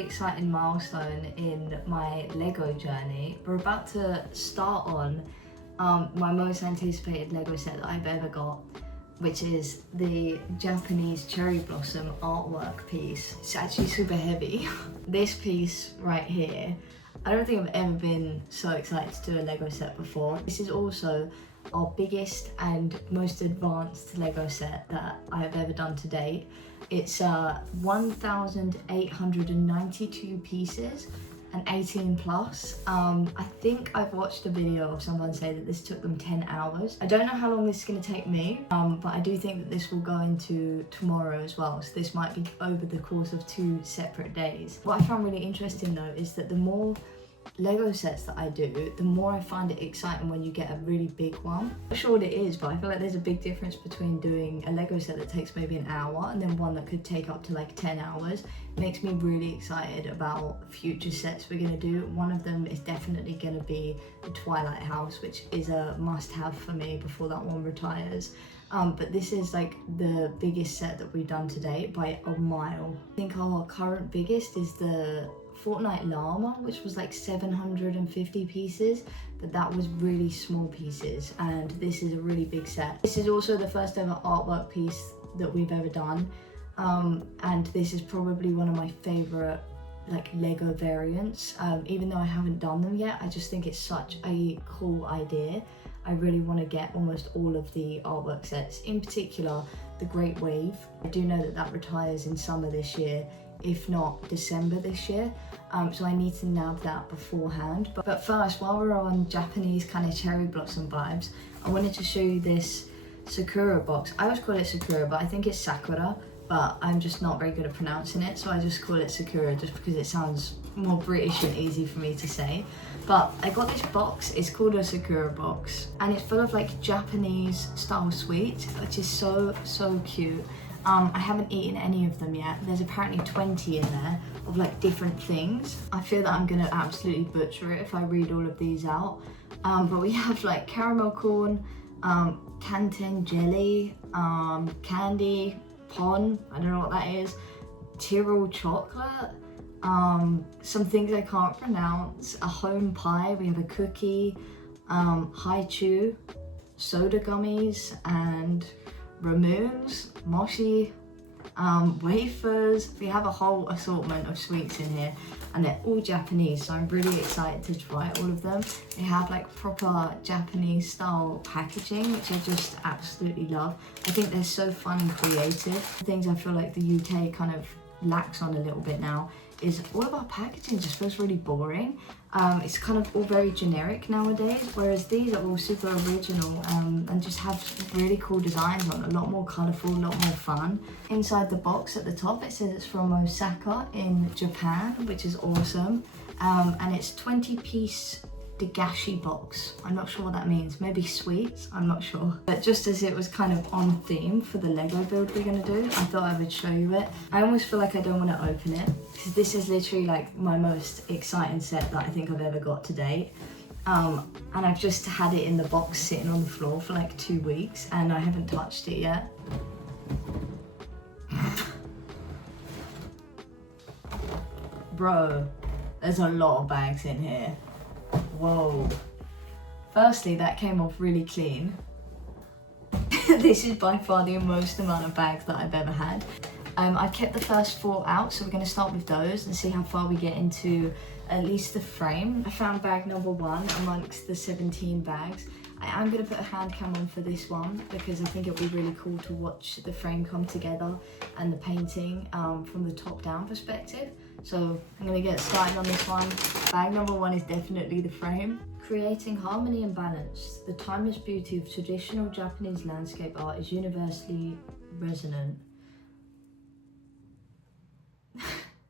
really exciting milestone in my Lego journey. We're about to start on my most anticipated Lego set that I've ever got, which is the Japanese cherry blossom artwork piece. It's actually super heavy. This piece right here, I don't think I've ever been so excited to do a Lego set before. This is also our biggest and most advanced Lego set that I have ever done to date. It's 1,892 pieces and 18 plus. I think I've watched a video of someone say that this took them 10 hours. I don't know how long this is going to take me, but I do think that this will go into tomorrow as well. So this might be over the course of 2 separate days. What I found really interesting though is that the more Lego sets that I do, the more I find it exciting when you get a really big one. I'm not sure what it is, but I feel like there's a big difference between doing a Lego set that takes maybe an hour and then one that could take up to like 10 hours. It makes me really excited about future sets we're going to do. One of them is definitely going to be the Twilight House, which is a must-have for me before that one retires. But this is like the biggest set that we've done to date by a mile. I think our current biggest is the Fortnite llama, which was like 750 pieces, but that was really small pieces, and this is a really big set. This is also the first ever artwork piece that we've ever done, and this is probably one of my favorite like Lego variants. Even though I haven't done them yet, I just think it's such a cool idea. I really want to get almost all of the artwork sets, in particular the Great Wave. I do know that that retires in summer this year, if not December this year, so I need to nab that beforehand. But first, while we're on Japanese kind of cherry blossom vibes, I wanted to show you this Sakura box. I always call it Sakura, but I think it's Sakura, but I'm just not very good at pronouncing it, so I just call it Sakura just because it sounds more British and easy for me to say. But I got this box, it's called a Sakura box, and it's full of like Japanese style sweets, which is so cute. I haven't eaten any of them yet. There's apparently 20 in there of like different things. I feel that I'm gonna absolutely butcher it if I read all of these out. But we have like caramel corn, canten jelly, candy, pon, I don't know what that is, Tyrrell chocolate, some things I can't pronounce, a home pie, we have a cookie, haichu, soda gummies, and ramoons, mochi, wafers. We have a whole assortment of sweets in here, and they're all Japanese, so I'm really excited to try all of them. They have like proper Japanese style packaging, which I just absolutely love. I think they're so fun and creative. Things I feel like the UK kind of lacks on a little bit now is all of our packaging just feels really boring. It's kind of all very generic nowadays, whereas these are all super original and just have really cool designs on, a lot more colourful, a lot more fun. Inside the box at the top it says it's from Osaka in Japan, which is awesome, and it's 20-piece Dagashi box. I'm not sure what that means, maybe sweets, I'm not sure. But just as it was kind of on theme for the Lego build we're gonna do, I thought I would show you it. I almost feel like I don't want to open it, because this is literally like my most exciting set that I think I've ever got to date. And I've just had it in the box sitting on the floor for like 2 weeks and I haven't touched it yet. Bro, there's a lot of bags in here. Whoa. Firstly, that came off really clean. This is by far the most amount of bags that I've ever had. I kept the first 4 out, so we're going to start with those and see how far we get into at least the frame. I found bag number 1 amongst the 17 bags. I am going to put a hand cam on for this one because I think it'll be really cool to watch the frame come together and the painting from the top down perspective. So I'm going to get started on this one. Bag number 1 is definitely the frame. Creating harmony and balance, the timeless beauty of traditional Japanese landscape art is universally resonant.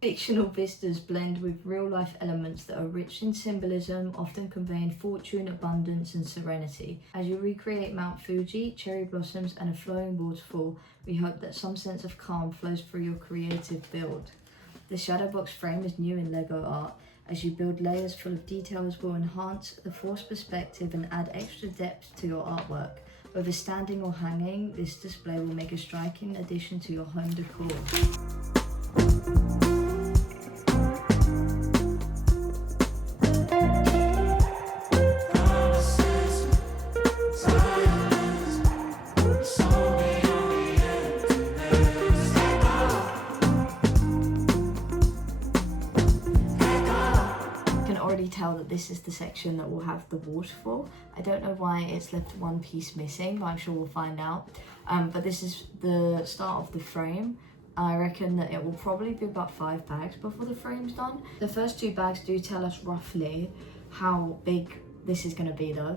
Fictional vistas blend with real-life elements that are rich in symbolism, often conveying fortune, abundance, and serenity. As you recreate Mount Fuji, cherry blossoms, and a flowing waterfall, we hope that some sense of calm flows through your creative build. The shadow box frame is new in Lego art. As you build layers full of details will enhance the forced perspective and add extra depth to your artwork. Whether standing or hanging, this display will make a striking addition to your home decor. that this is the section that will have the waterfall. I don't know why it's left one piece missing, but I'm sure we'll find out. But this is the start of the frame. I reckon that it will probably be about 5 bags before the frame's done. The first 2 bags do tell us roughly how big this is going to be though.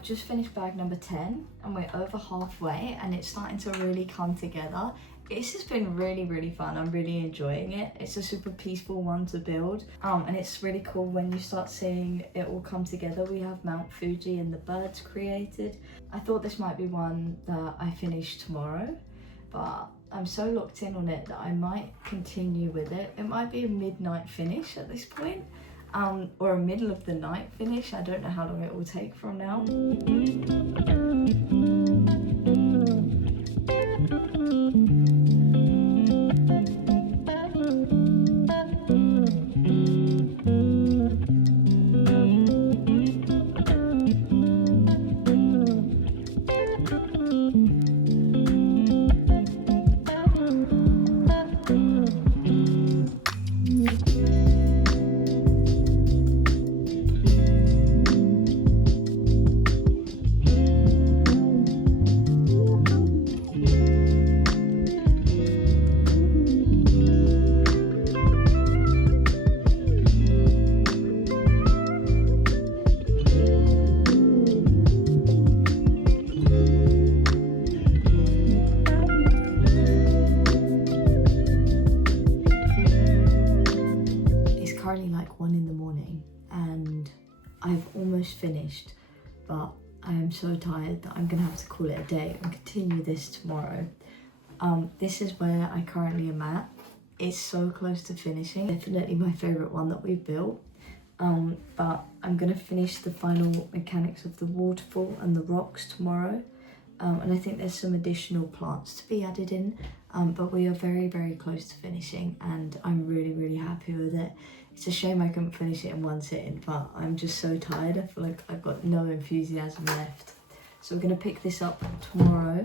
Just finished bag number 10 and we're over halfway and it's starting to really come together. It's just been really fun. I'm really enjoying it. It's a super peaceful one to build, and it's really cool when you start seeing it all come together. We have Mount Fuji and the birds created. I thought this might be one that I finish tomorrow, but I'm so locked in on it that I might continue with it. It might be a midnight finish at this point. Or a middle of the night finish. I don't know how long it will take from now. I've almost finished, but I am so tired that I'm gonna have to call it a day and continue this tomorrow. This is where I currently am at. It's so close to finishing. Definitely my favorite one that we've built. But I'm gonna finish the final mechanics of the waterfall and the rocks tomorrow. And I think there's some additional plants to be added in, but we are very close to finishing and I'm really happy with it. It's a shame I couldn't finish it in one sitting, but I'm just so tired. I feel like I've got no enthusiasm left. So we're gonna pick this up tomorrow.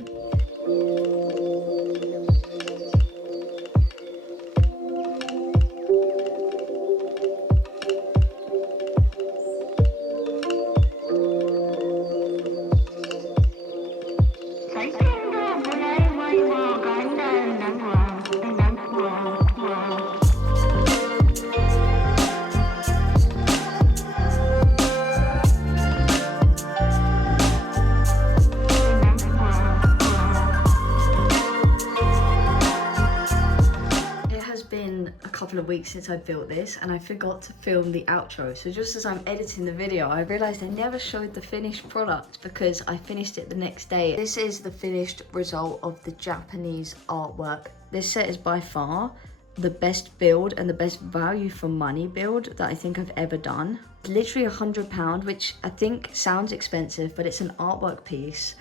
Of weeks since I built this and I forgot to film the outro, so just as I'm editing the video I realized I never showed the finished product because I finished it the next day. This is the finished result of the Japanese artwork. This set is by far the best build and the best value for money build that I think I've ever done. It's literally £100, which I think sounds expensive, but it's an artwork piece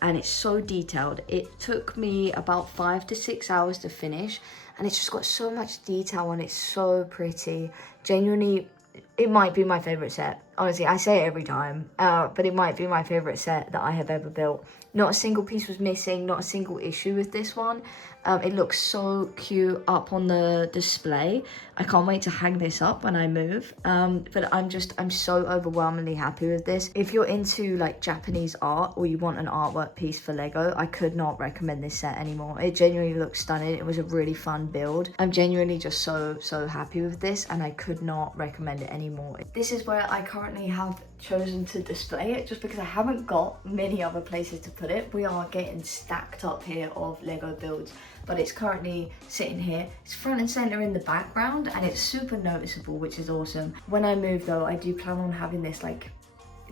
and it's so detailed. It took me about 5 to 6 hours to finish, and it's just got so much detail and it's so pretty. Genuinely, it might be my favorite set. Honestly, I say it every time, but it might be my favorite set that I have ever built. Not a single piece was missing, not a single issue with this one. It looks so cute up on the display. I can't wait to hang this up when I move. But I'm so overwhelmingly happy with this. If you're into like Japanese art or you want an artwork piece for Lego, I could not recommend this set anymore. It genuinely looks stunning. It was a really fun build. I'm genuinely just so happy with this, and I could not recommend it anymore. This is where I currently have chosen to display it, just because I haven't got many other places to put it. We are getting stacked up here of Lego builds, but it's currently sitting here. It's front and center in the background, and it's super noticeable, which is awesome. When I move though, I do plan on having this like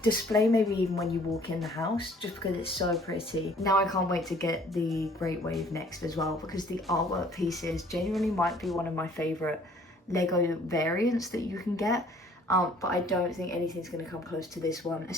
display maybe even when you walk in the house, just because it's so pretty. Now I can't wait to get the Great Wave next as well, because the artwork pieces genuinely might be one of my favorite Lego variants that you can get. But I don't think anything's going to come close to this one.